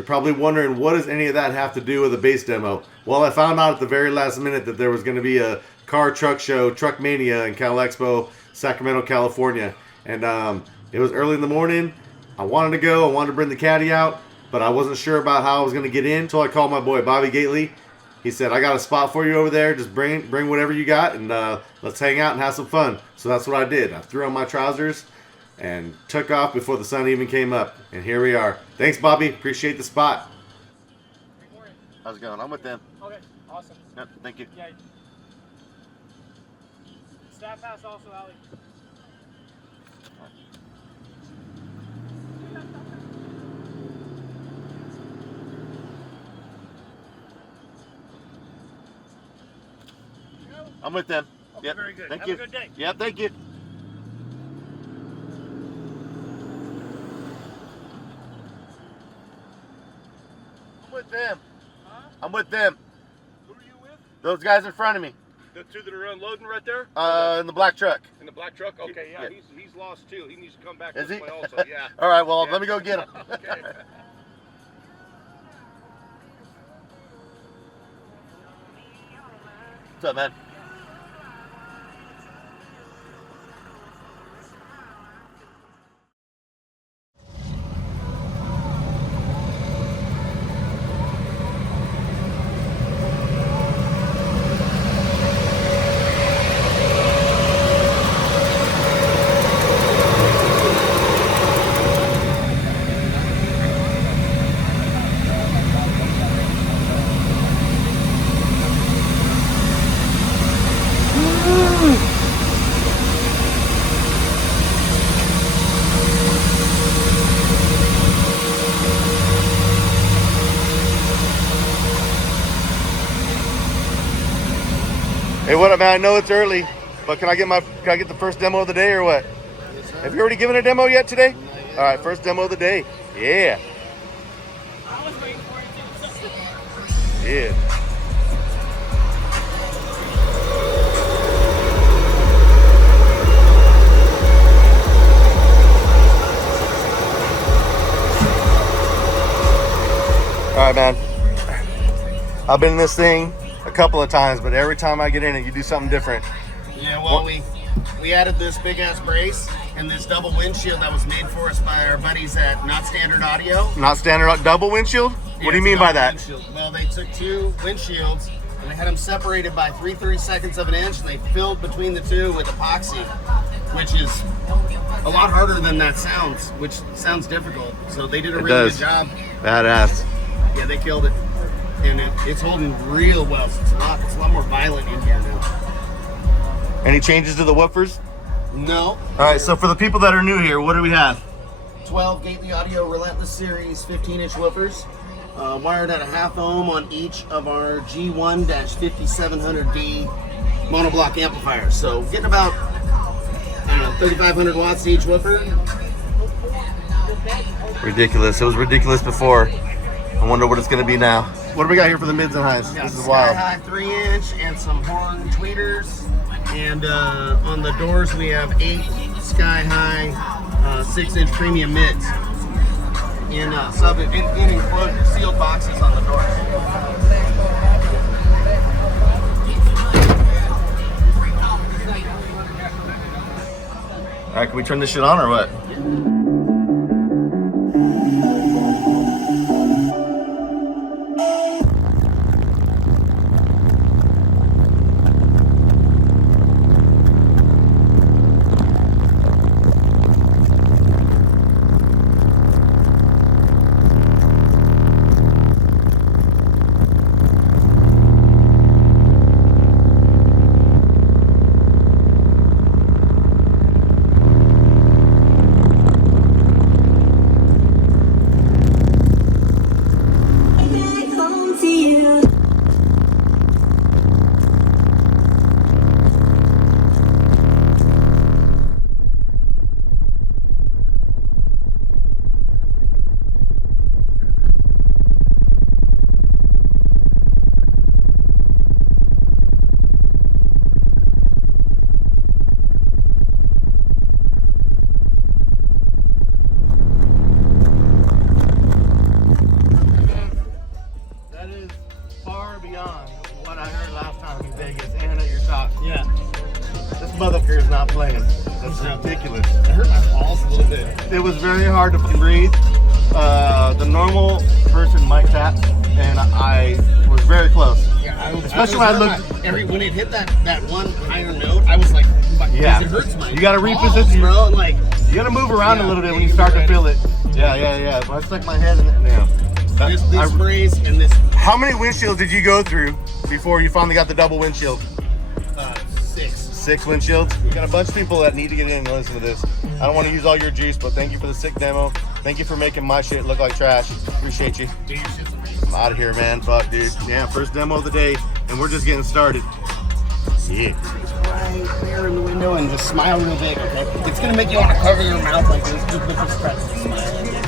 You're probably wondering, what does any of that have to do with a bass demo? Well, I found out at the very last minute that there was going to be a car truck show, Truck Mania, in Cal Expo, Sacramento, California. And it was early in the morning. I wanted to go. I wanted to bring the caddy out, but I wasn't sure about how I was going to get in until I called my boy, Bobby Gately. He said, I got a spot for you over there. Just bring whatever you got, and let's hang out and have some fun. So that's what I did. I threw on my trousers and took off before the sun even came up. And here we are. Thanks, Bobby. Appreciate the spot. Good morning. How's it going? I'm with them. Okay, awesome. Yep, thank you. Yeah. Staff pass also, Ali. I'm with them. Okay, Yep. very good. Thank Have you. a good day. Yep, thank you. I'm with them. Huh? I'm with them. Who are you with? Those guys in front of me. The two that are unloading right there? In the black truck. In the black truck? Okay, yeah, Yeah. He's lost too. He needs to come back Is this he? way also, yeah. All right, well, Yeah. let me go get him. Okay. What's up, man? Hey, what up, man? I know it's early, but can I get the first demo of the day or what? Yes, sir. Have you already given a demo yet today? All right, first demo of the day. Yeah. I was waiting for it too. Yeah. All right, man. I've been in this thing a couple of times, but every time I get in it, you do something different. Yeah, well, we added this big ass brace and this double windshield that was made for us by our buddies at Not Standard Audio. Not standard double windshield? What do you it's mean a by double that? windshield. Well, they took two windshields and they had them separated by 3/32 of an inch, and they filled between the two with epoxy, which is a lot harder than that sounds, which sounds difficult. So they did a really does. good job. Badass. Yeah, they killed it, and it's holding real well. So it's a lot more violent in here now. Any changes to the woofers? No. All right, so for the people that are new here, what do we have? 12 Gately Audio Relentless Series 15-inch woofers, wired at a half ohm on each of our G1-5700D monoblock amplifiers. So getting about, I don't know, 3,500 watts each woofer. Ridiculous. It was ridiculous before. I wonder what it's going to be now. What do we got here for the mids and highs? Got This is Sky wild. High 3-inch and some horn tweeters. And on the doors we have 8 Sky High 6-inch premium mids in enclosed sealed boxes on the doors. All right, can we turn this shit on or what? It was very hard to breathe. The normal person might tap, and I was very close. Yeah, Especially when I looked. when it hit that one higher note, I was like, Yeah. it hurts my You gotta balls, reposition, bro. And like, you gotta move around a little bit when yeah, you start to ready. feel it. Yeah. When I stuck my head in it, now. this phrase and this How many windshields did you go through before you finally got the double windshield? 6. 6 windshields. We got a bunch of people that need to get in and listen to this. I don't want to use all your juice, but thank you for the sick demo. Thank you for making my shit look like trash. Appreciate you. Dude, your shit's amazing. I'm out of here, man. Fuck, dude. Yeah, first demo of the day, and we're just getting started. Yeah. Right there in the window and just smile real big, okay? It's gonna make you want to cover your mouth like this. Just look at this. Smile.